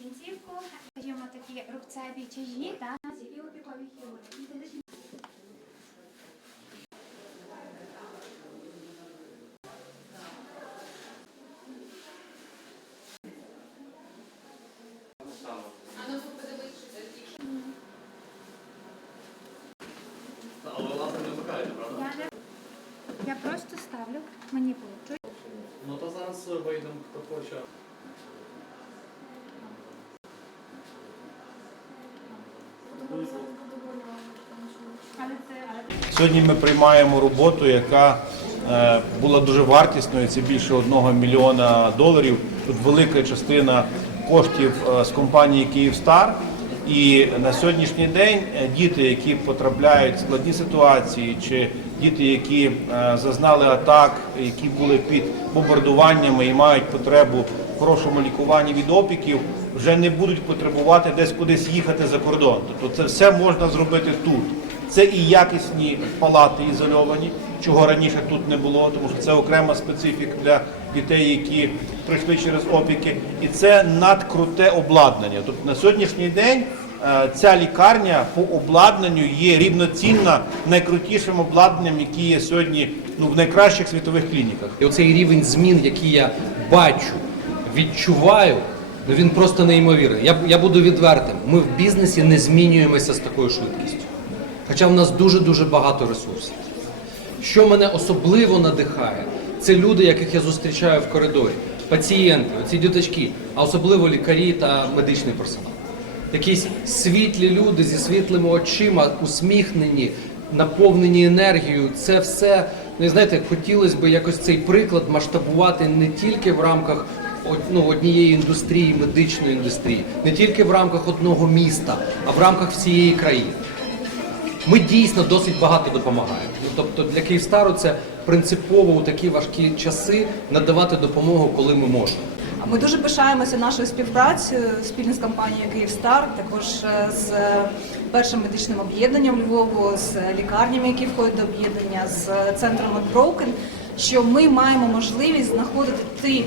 кінцівку, скажімо, такі рубцеві чижі, та і опікові хірурги. Я просто ставлю мені маніпулю. Ну то зараз вийдемо, хто хоче. Але це Сьогодні ми приймаємо роботу, яка е, була дуже вартісною. Це більше одного мільйона доларів. Тут велика частина коштів е, з компанії Київстар. І на сьогоднішній день е, діти, які потрапляють в складні ситуації, чи діти, які зазнали атак, які були під бомбардуваннями і мають потребу в хорошому лікуванні від опіків, вже не будуть потребувати десь кудись їхати за кордон. Тобто це все можна зробити тут. Це і якісні палати ізольовані, чого раніше тут не було, тому що це окрема специфіка для дітей, які пройшли через опіки. І це надкруте обладнання. Тобто на сьогоднішній день е, ця лікарня по обладнанню є рівноцінна найкрутішим обладнанням, які є сьогодні ну, в найкращих світових клініках. І оцей рівень змін, який я бачу, відчуваю, ну він просто неймовірний. Я, я буду відвертим. Ми в бізнесі не змінюємося з такою швидкістю. Хоча в нас дуже-дуже багато ресурсів. Що мене особливо надихає, це люди, яких я зустрічаю в коридорі, пацієнти, оці діточки, а особливо лікарі та медичний персонал. Якісь світлі люди зі світлими очима, усміхнені, наповнені енергією. Це все, ну і знаєте, хотілося б якось цей приклад масштабувати не тільки в рамках ну, однієї індустрії, медичної індустрії, не тільки в рамках одного міста, а в рамках всієї країни. Ми дійсно досить багато допомагаємо. Ну, тобто для Київстару це принципово у такі важкі часи надавати допомогу, коли ми можемо. Ми дуже пишаємося нашою співпрацею спільно з компанією Київстар, також е, з першим медичним об'єднанням Львову, з лікарнями, які входять до об'єднання, з центром Unbroken, що ми маємо можливість знаходити ті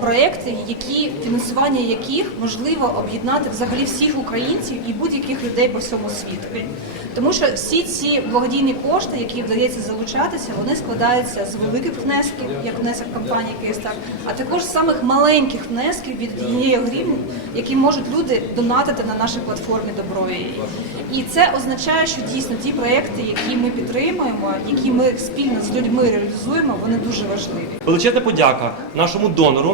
проекти, які фінансування яких можливо об'єднати взагалі всіх українців і будь-яких людей по всьому світу. Тому що всі ці благодійні кошти, які вдається залучатися, вони складаються з великих внесків, як внесок компанії Київстар, а також з самих маленьких внесків від однієї гривні, які можуть люди донатити на нашій платформі Добровії. І це означає, що дійсно ті проекти, які ми підтримуємо, які ми спільно з людьми реалізуємо, вони дуже важливі. Величезна подяка нашому донору,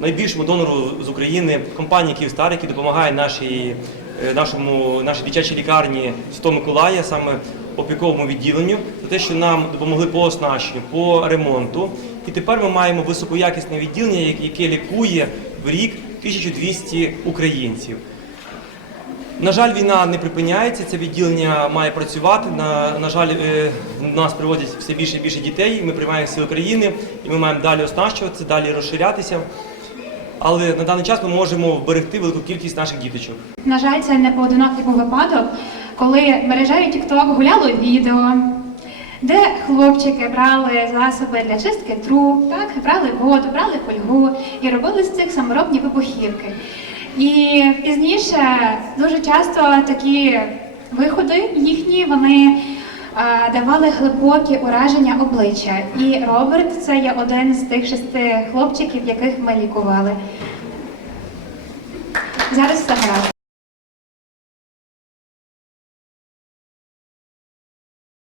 найбільшому донору з України, компанії Київстар, який допомагає нашій, е, нашому, нашій дитячій лікарні Святого Миколая, саме опіковому відділенню, за те, що нам допомогли по оснащенню, по ремонту. І тепер ми маємо високоякісне відділення, яке лікує в рік 1200 українців. На жаль, війна не припиняється. Це відділення має працювати. На, на жаль, е, нас приводять все більше і більше дітей. Ми приймаємо всі України, і ми маємо далі оснащуватися, далі розширятися. Але на даний час ми можемо вберегти велику кількість наших діточок. На жаль, це не поодинокий був випадок, коли мережею TikTok гуляло відео, де хлопчики брали засоби для чистки труб, так, брали воду, брали фольгу і робили з цих саморобні вибухівки. І пізніше дуже часто такі виходи їхні вони е, давали глибокі ураження обличчя. І Роберт це є один з тих шести хлопчиків, яких ми лікували. Зараз гаразд.